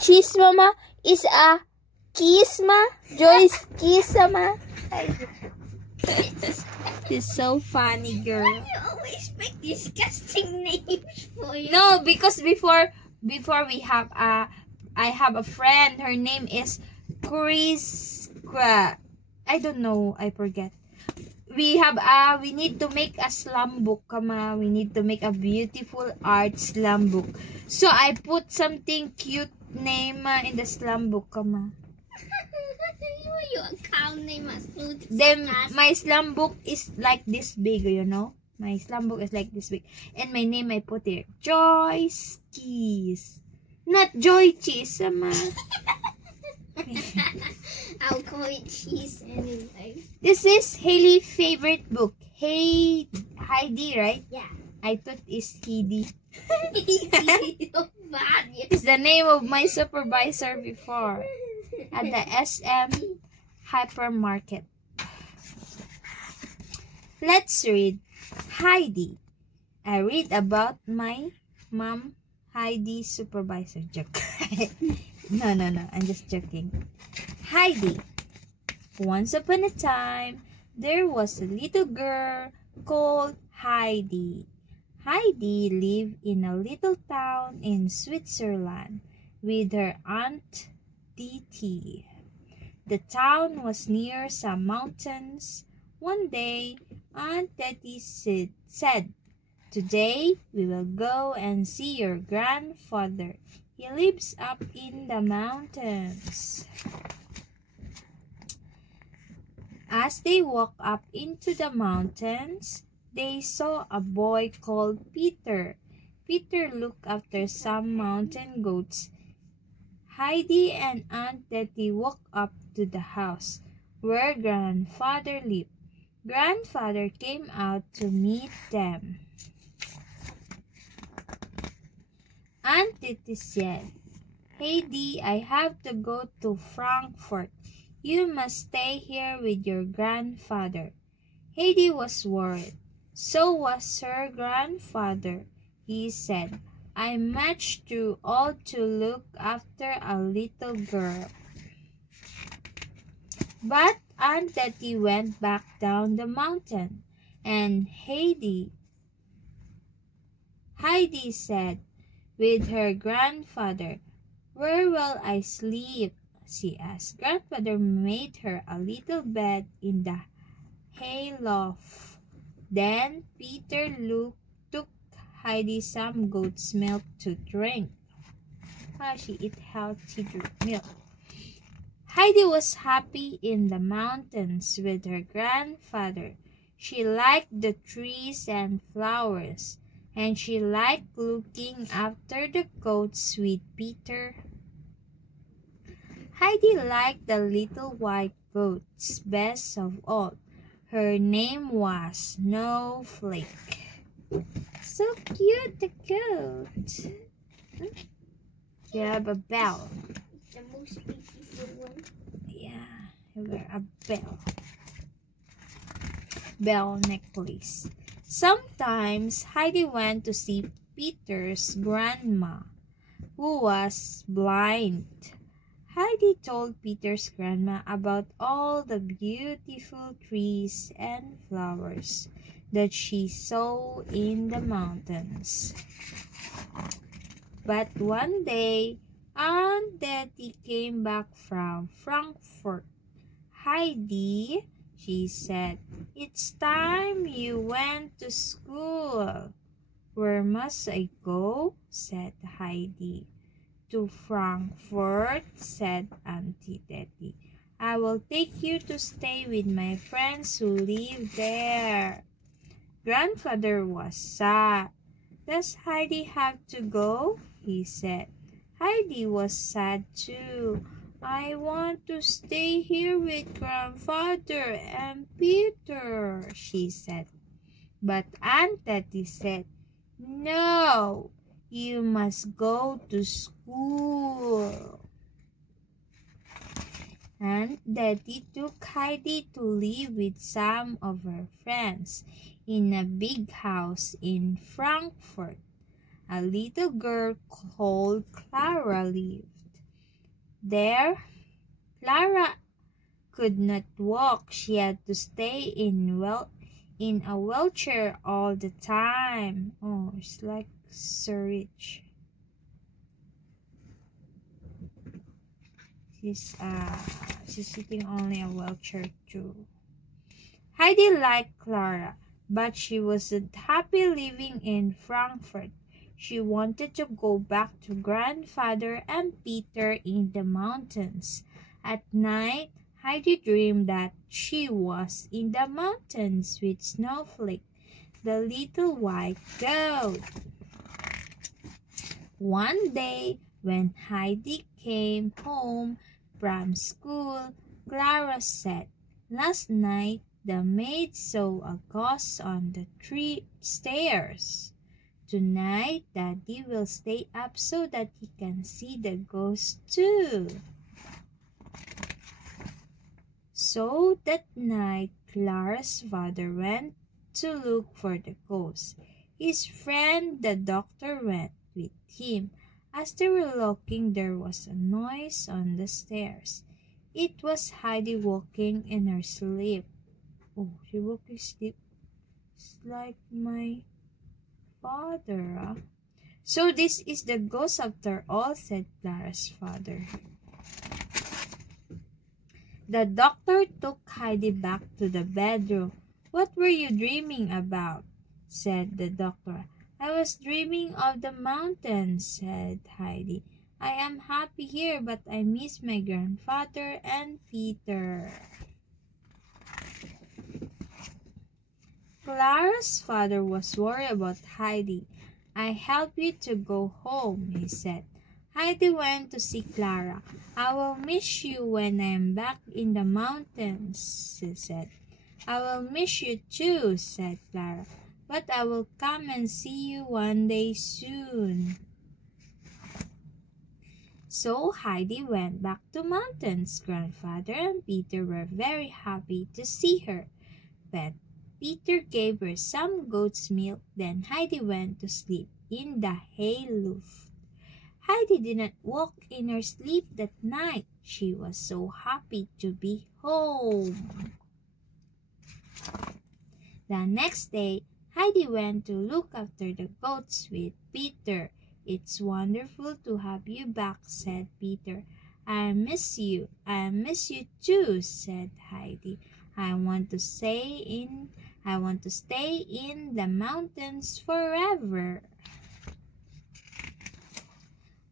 Cheese Mama is a kisma. Joy's kisama. It's so funny, girl. Why do you always make disgusting names for you? No, because before we have I have a friend. Her name is Chris. I don't know. I forget. We need to make a slam book, kama. We need to make a beautiful art slam book. So I put something cute name in the slam book, kama. Your account name is so Then my slam book is like this big, you know. My slam book is like this big, and my name I put here Joy's Keys, not Joy Cheese, sama. I'll call it cheese anyway. This is Haley's favorite book. Hey, Heidi, right? Yeah. I thought it's Heidi. So bad. It's the name of my supervisor before at the SM hypermarket. Let's read. Heidi. I read about my mom, Heidi supervisor. Joke. No. I'm just joking. Heidi. Once upon a time, there was a little girl called Heidi. Heidi lived in a little town in Switzerland with her aunt Diti. The town was near some mountains. One day, Aunt Diti said, "Today we will go and see your grandfather. He lives up in the mountains." As they walked up into the mountains, they saw a boy called Peter. Peter looked after some mountain goats. Heidi and Aunt Deti walked up to the house where grandfather lived. Grandfather came out to meet them. Aunt Deti said, "Heidi, I have to go to Frankfurt. You must stay here with your grandfather." Heidi was worried. So was her grandfather. He said, "I'm much too old to look after a little girl." But Aunt Deti went back down the mountain, and Heidi said with her grandfather, "Where will I sleep?" she asked. Grandfather made her a little bed in the hayloft. Then Peter took Heidi some goat's milk to drink. She ate healthy milk. Heidi was happy in the mountains with her grandfather. She liked the trees and flowers, and she liked looking after the goats with Peter. Heidi liked the little white goats best of all. Her name was Snowflake. So cute, the goat. You have a bell. It's the most beautiful one. Yeah, you wear a bell. Bell necklace. Sometimes Heidi went to see Peter's grandma, who was blind. Heidi told Peter's grandma about all the beautiful trees and flowers that she saw in the mountains. But one day, Aunt Deti came back from Frankfurt. "Heidi," she said, "it's time you went to school." "Where must I go?" said Heidi. "To Frankfurt," said Auntie Deti. "I will take you to stay with my friends who live there." Grandfather was sad. "Does Heidi have to go?" he said. Heidi was sad too. "I want to stay here with grandfather and Peter," she said. But Aunt Deti said, "No, you must go to school." Aunt Deti took Heidi to live with some of her friends in a big house in Frankfurt. A little girl called Clara lived. There, Clara could not walk. She had to stay in a wheelchair all the time. Oh, it's like so rich. She's sitting only a wheelchair too. Heidi liked Clara, but she wasn't happy living in Frankfurt. She wanted to go back to Grandfather and Peter in the mountains. At night, Heidi dreamed that she was in the mountains with Snowflake, the little white goat. One day, when Heidi came home from school, Clara said, "Last night the maid saw a ghost on the stairs. Tonight, Daddy will stay up so that he can see the ghost too." So that night, Clara's father went to look for the ghost. His friend, the doctor, went with him. As they were looking, there was a noise on the stairs. It was Heidi walking in her sleep. Oh, she woke in sleep. It's like my father. So this is the ghost after all, said Clara's father. The doctor took Heidi back to the bedroom. "What were you dreaming about?" said the doctor. "I was dreaming of the mountains," said Heidi. "I am happy here, but I miss my grandfather and Peter." Clara's father was worried about Heidi. "I help you to go home," he said. Heidi went to see Clara. "I will miss you when I am back in the mountains," she said. "I will miss you too," said Clara, "but I will come and see you one day soon." So Heidi went back to mountains. Grandfather and Peter were very happy to see her, but Peter gave her some goat's milk. Then Heidi went to sleep in the hay loft. Heidi did not walk in her sleep that night. She was so happy to be home. The next day, Heidi went to look after the goats with Peter. "It's wonderful to have you back," said Peter. "I miss you." "I miss you too," said Heidi. I want to stay in the mountains forever."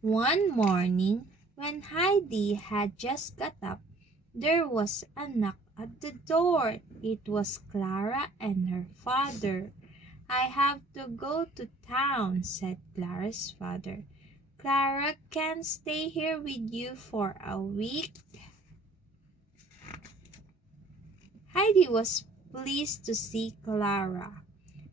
One morning, when Heidi had just got up, there was a knock at the door. It was Clara and her father. "I have to go to town," said Clara's father. "Clara can stay here with you for a week." Heidi was pleased to see Clara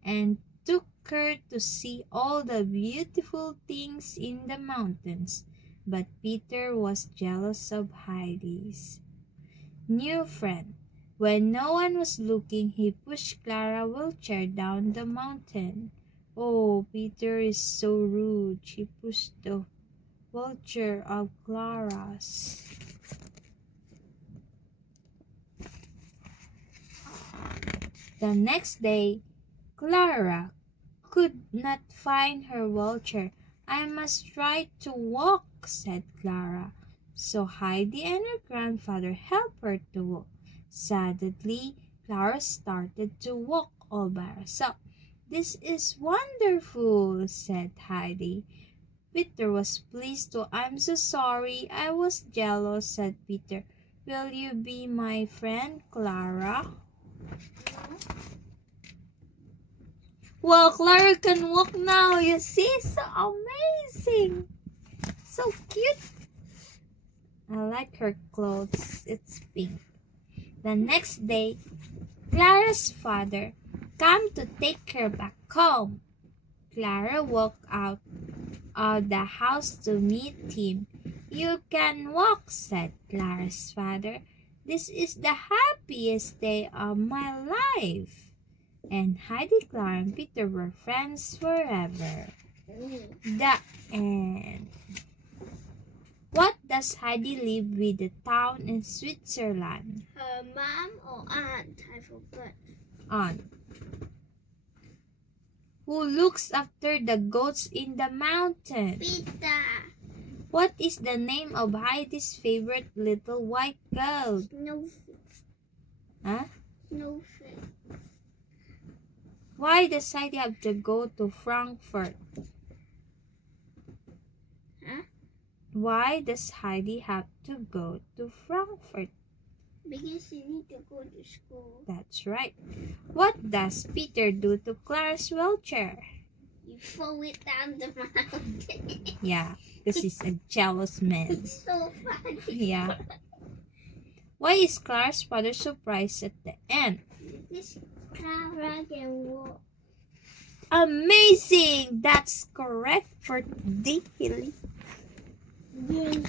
and took her to see all the beautiful things in the mountains. But Peter was jealous of Heidi's new friend. When no one was looking, he pushed Clara's wheelchair down the mountain. Oh, Peter is so rude. He pushed the wheelchair of Clara's. The next day, Clara could not find her wheelchair. "I must try to walk," said Clara. So Heidi and her grandfather helped her to walk. Suddenly, Clara started to walk all by herself. "This is wonderful," said Heidi. Peter was pleased too. "I'm so sorry. I was jealous," said Peter. "Will you be my friend, Clara?" Well, Clara can walk now. You see? So amazing. So cute. I like her clothes. It's pink. The next day, Clara's father came to take her back home. Clara walked out of the house to meet him. "You can walk," said Clara's father. "This is the happiest day of my life." And Heidi, Clara, and Peter were friends forever. The end. What does does Heidi live with the town in Switzerland? Her mom or aunt? I forgot. Aunt. Who looks after the goats in the mountain? Pita. What is the name of Heidi's favorite little white goat? Snowfish. Huh? Snowfish. Why does Heidi have to go to Frankfurt? Huh? Why does Heidi have to go to Frankfurt? Because you need to go to school. That's right. What does Peter do to Clara's wheelchair? You throw it down the mountain. Yeah, because he's a jealous man. It's so funny. Yeah. Why is Clara's father surprised at the end? This Clara can walk. Amazing! That's correct for today, Hilly. Yay.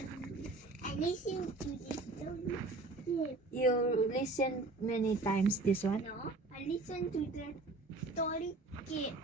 I listen to this story. Yeah. You listen many times this one? No, I listen to the story kid